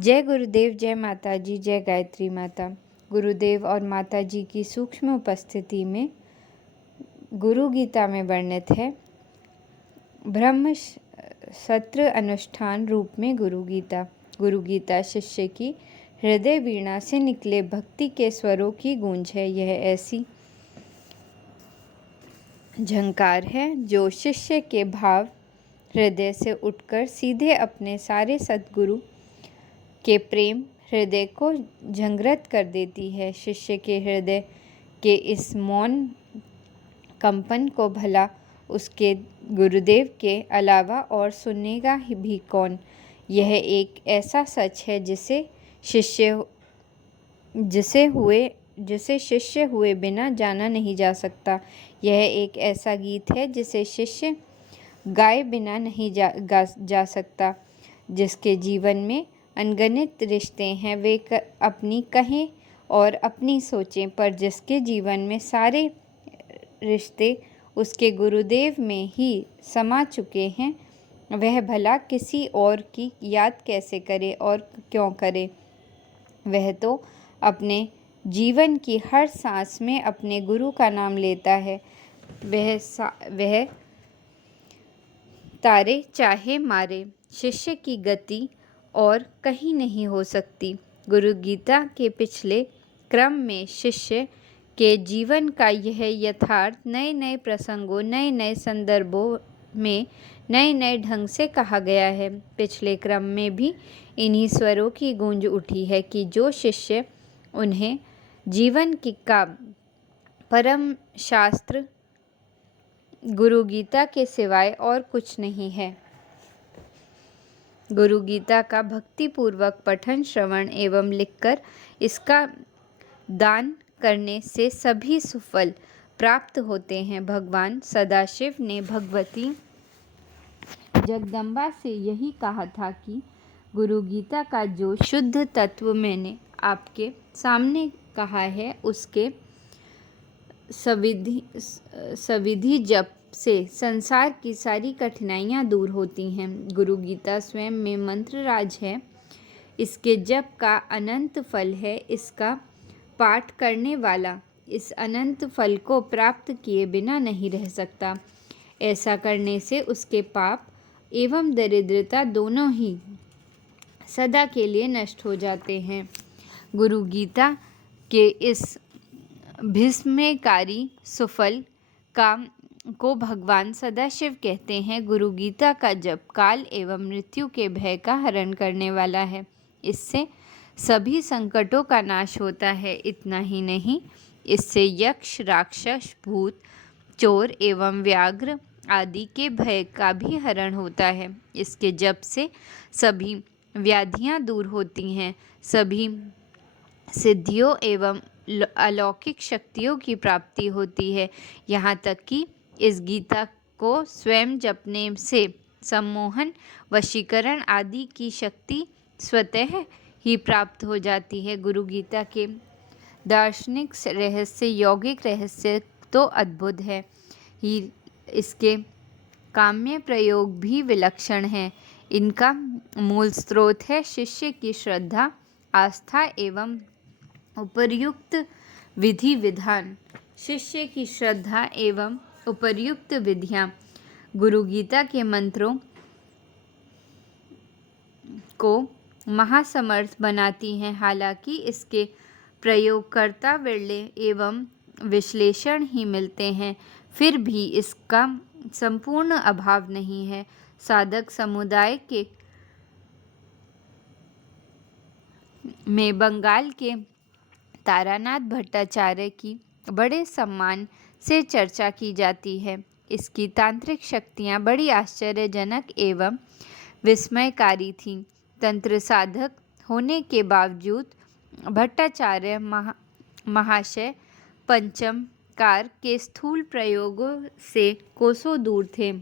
जय गुरुदेव, जय माता जी, जय गायत्री माता। गुरुदेव और माता जी की सूक्ष्म उपस्थिति में गुरु गीता में वर्णित है ब्रह्म सत्र अनुष्ठान रूप में गुरु गीता। गुरु गीता शिष्य की हृदय वीणा से निकले भक्ति के स्वरों की गूंज है। यह ऐसी झंकार है जो शिष्य के भाव हृदय से उठकर सीधे अपने सारे सद्गुरु के प्रेम हृदय को झंकृत कर देती है। शिष्य के हृदय के इस मौन कंपन को भला उसके गुरुदेव के अलावा और सुनेगा भी कौन। यह एक ऐसा सच है जिसे शिष्य हुए बिना जाना नहीं जा सकता। यह एक ऐसा गीत है जिसे शिष्य गाए बिना नहीं जा सकता। जिसके जीवन में अनगिनत रिश्ते हैं, वे अपनी कहें और अपनी सोचें, पर जिसके जीवन में सारे रिश्ते उसके गुरुदेव में ही समा चुके हैं, वह भला किसी और की याद कैसे करे और क्यों करे। वह तो अपने जीवन की हर सांस में अपने गुरु का नाम लेता है। वह तारे चाहे मारे, शिष्य की गति और कहीं नहीं हो सकती। गुरु गीता के पिछले क्रम में शिष्य के जीवन का यह यथार्थ नए नए प्रसंगों, नए नए संदर्भों में नए नए ढंग से कहा गया है। पिछले क्रम में भी इन्हीं स्वरों की गूंज उठी है कि जो शिष्य उन्हें जीवन का परम शास्त्र गुरु गीता के सिवाय और कुछ नहीं है। गुरु गीता का भक्तिपूर्वक पठन, श्रवण एवं लिखकर इसका दान करने से सभी सुफल प्राप्त होते हैं। भगवान सदाशिव ने भगवती जगदम्बा से यही कहा था कि गुरु गीता का जो शुद्ध तत्व मैंने आपके सामने कहा है, उसके सविधि जप से संसार की सारी कठिनाइयाँ दूर होती हैं। गुरु गीता स्वयं में मंत्र राज है। इसके जप का अनंत फल है। इसका पाठ करने वाला इस अनंत फल को प्राप्त किए बिना नहीं रह सकता। ऐसा करने से उसके पाप एवं दरिद्रता दोनों ही सदा के लिए नष्ट हो जाते हैं। गुरु गीता के इस भीष्मकारी सुफल को भगवान सदाशिव कहते हैं। गुरु गीता का जप काल एवं मृत्यु के भय का हरण करने वाला है। इससे सभी संकटों का नाश होता है। इतना ही नहीं, इससे यक्ष, राक्षस, भूत, चोर एवं व्याघ्र आदि के भय का भी हरण होता है। इसके जप से सभी व्याधियां दूर होती हैं, सभी सिद्धियों एवं अलौकिक शक्तियों की प्राप्ति होती है। यहाँ तक कि इस गीता को स्वयं जपने से सम्मोहन, वशीकरण आदि की शक्ति स्वतः ही प्राप्त हो जाती है। गुरु गीता के दार्शनिक रहस्य, यौगिक रहस्य तो अद्भुत है ही, इसके काम्य प्रयोग भी विलक्षण हैं। इनका मूल स्रोत है शिष्य की श्रद्धा, आस्था एवं उपर्युक्त विधि विधान। शिष्य की श्रद्धा एवं उपर्युक्त विधियां गुरु गीता के मंत्रों को महासमर्थ बनाती हैं। हालांकि इसके प्रयोगकर्ता विरले एवं विश्लेषण ही मिलते हैं, फिर भी इसका संपूर्ण अभाव नहीं है। साधक समुदाय के में बंगाल के तारानाथ भट्टाचार्य की बड़े सम्मान से चर्चा की जाती है। इसकी तांत्रिक शक्तियाँ बड़ी आश्चर्यजनक एवं विस्मयकारी थीं। तंत्र साधक होने के बावजूद भट्टाचार्य महाशय पंचम कार के स्थूल प्रयोगों से कोसों दूर थे।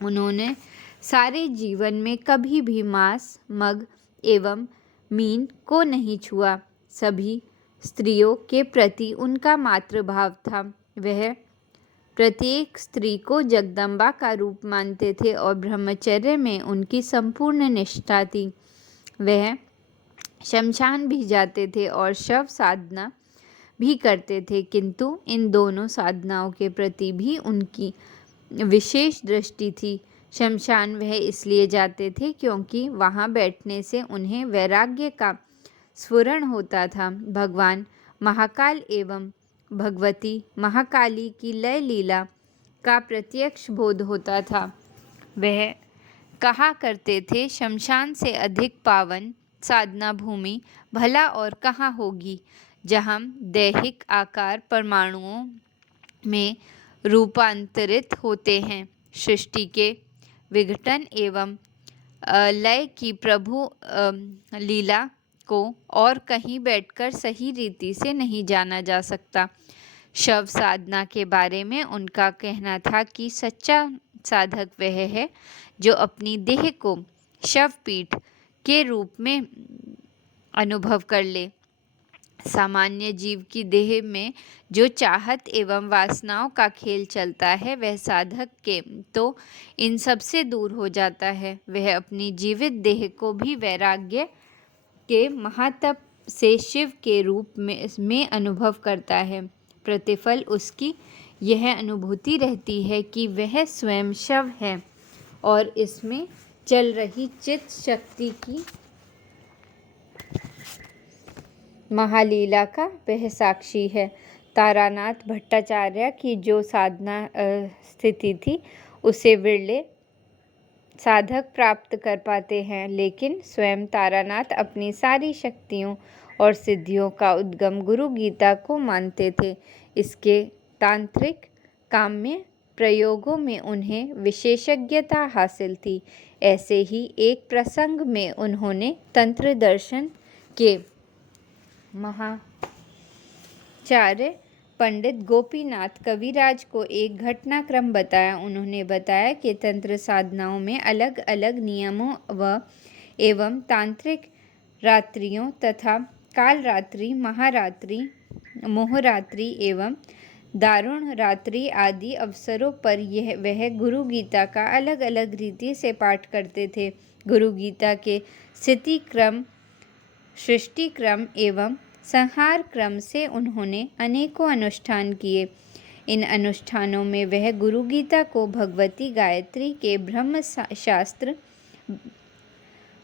उन्होंने सारे जीवन में कभी भी मांस, मग एवं मीन को नहीं छुआ। सभी स्त्रियों के प्रति उनका मातृभाव था। वह प्रत्येक स्त्री को जगदम्बा का रूप मानते थे और ब्रह्मचर्य में उनकी संपूर्ण निष्ठा थी। वह शमशान भी जाते थे और शव साधना भी करते थे, किंतु इन दोनों साधनाओं के प्रति भी उनकी विशेष दृष्टि थी। शमशान वह इसलिए जाते थे क्योंकि वहाँ बैठने से उन्हें वैराग्य का स्फुरण होता था। भगवान महाकाल एवं भगवती महाकाली की लय लीला का प्रत्यक्ष बोध होता था। वह कहा करते थे, शमशान से अधिक पावन साधना भूमि भला और कहाँ होगी, जहाँ दैहिक आकार परमाणुओं में रूपांतरित होते हैं। सृष्टि के विघटन एवं लय की प्रभु लीला को और कहीं बैठकर सही रीति से नहीं जाना जा सकता। शव साधना के बारे में उनका कहना था कि सच्चा साधक वह है जो अपनी देह को शवपीठ के रूप में अनुभव कर ले। सामान्य जीव की देह में जो चाहत एवं वासनाओं का खेल चलता है, वह साधक के तो इन सब से दूर हो जाता है। वह अपनी जीवित देह को भी वैराग्य के महातप से शिव के रूप में अनुभव करता है। प्रतिफल उसकी यह अनुभूति रहती है कि वह स्वयं शव है और इसमें चल रही चित्त शक्ति की महालीला का वह साक्षी है। तारानाथ भट्टाचार्य की जो साधना स्थिति थी, उसे विरले साधक प्राप्त कर पाते हैं, लेकिन स्वयं तारानाथ अपनी सारी शक्तियों और सिद्धियों का उद्गम गुरु गीता को मानते थे। इसके तांत्रिक काम्य प्रयोगों में उन्हें विशेषज्ञता हासिल थी। ऐसे ही एक प्रसंग में उन्होंने तंत्र दर्शन के महाचार्य पंडित गोपीनाथ कविराज को एक घटनाक्रम बताया। उन्होंने बताया कि तंत्र साधनाओं में अलग अलग नियमों एवं तांत्रिक रात्रियों तथा कालरात्रि, महारात्रि, मोहरात्रि एवं दारुण रात्रि आदि अवसरों पर वह गुरु गीता का अलग अलग रीति से पाठ करते थे। गुरु गीता के स्थिति क्रम, सृष्टि क्रम एवं संहार क्रम से उन्होंने अनेकों अनुष्ठान किए। इन अनुष्ठानों में वह गुरु गीता को भगवती गायत्री के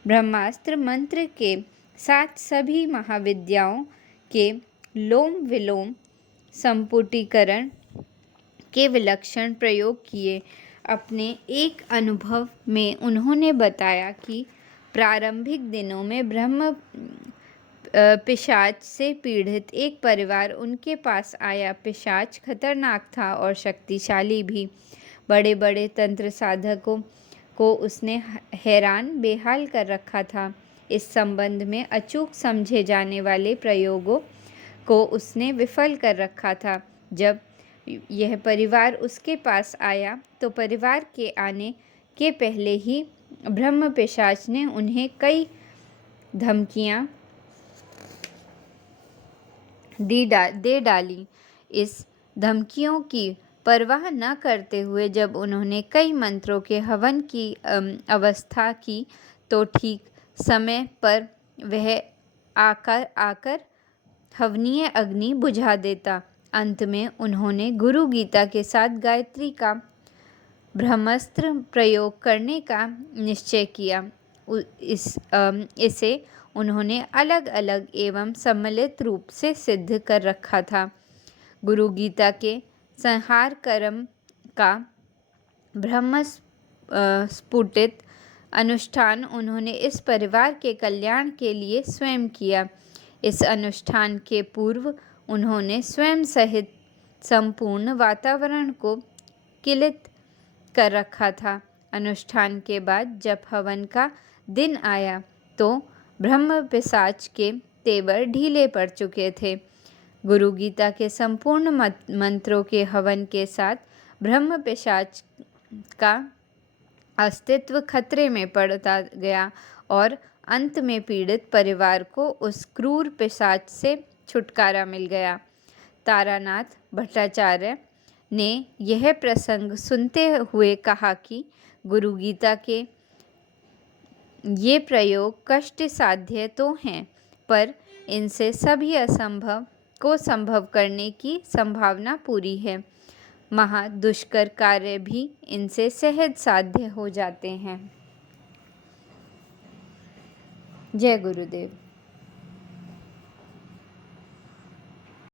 ब्रह्मास्त्र मंत्र के साथ सभी महाविद्याओं के लोम विलोम संपुटीकरण के विलक्षण प्रयोग किए। अपने एक अनुभव में उन्होंने बताया कि प्रारंभिक दिनों में ब्रह्म पिशाच से पीड़ित एक परिवार उनके पास आया। पिशाच खतरनाक था और शक्तिशाली भी। बड़े बड़े तंत्र साधकों को उसने हैरान बेहाल कर रखा था। इस संबंध में अचूक समझे जाने वाले प्रयोगों को उसने विफल कर रखा था। जब यह परिवार उसके पास आया तो परिवार के आने के पहले ही ब्रह्म पिशाच ने उन्हें कई धमकियां दे डाली। इस धमकियों की परवाह न करते हुए जब उन्होंने कई मंत्रों के हवन की अवस्था की तो ठीक समय पर वह आकर हवनीय अग्नि बुझा देता। अंत में उन्होंने गुरु गीता के साथ गायत्री का ब्रह्मास्त्र प्रयोग करने का निश्चय किया। इसे उन्होंने अलग अलग एवं सम्मिलित रूप से सिद्ध कर रखा था। गुरु गीता के संहार कर्म का ब्रह्मस्फुटित अनुष्ठान उन्होंने इस परिवार के कल्याण के लिए स्वयं किया। इस अनुष्ठान के पूर्व उन्होंने स्वयं सहित संपूर्ण वातावरण को किलित कर रखा था। अनुष्ठान के बाद जब हवन का दिन आया तो ब्रह्म पिशाच के तेवर ढीले पड़ चुके थे। गुरु गीता के संपूर्ण मंत्रों के हवन के साथ ब्रह्म पिशाच का अस्तित्व खतरे में पड़ता गया और अंत में पीड़ित परिवार को उस क्रूर पिशाच से छुटकारा मिल गया। तारानाथ भट्टाचार्य ने यह प्रसंग सुनते हुए कहा कि गुरु गीता के ये प्रयोग कष्ट साध्य तो हैं, पर इनसे सभी असंभव को संभव करने की संभावना पूरी है। महा दुष्कर कार्य भी इनसे सहज साध्य हो जाते हैं। जय गुरुदेव।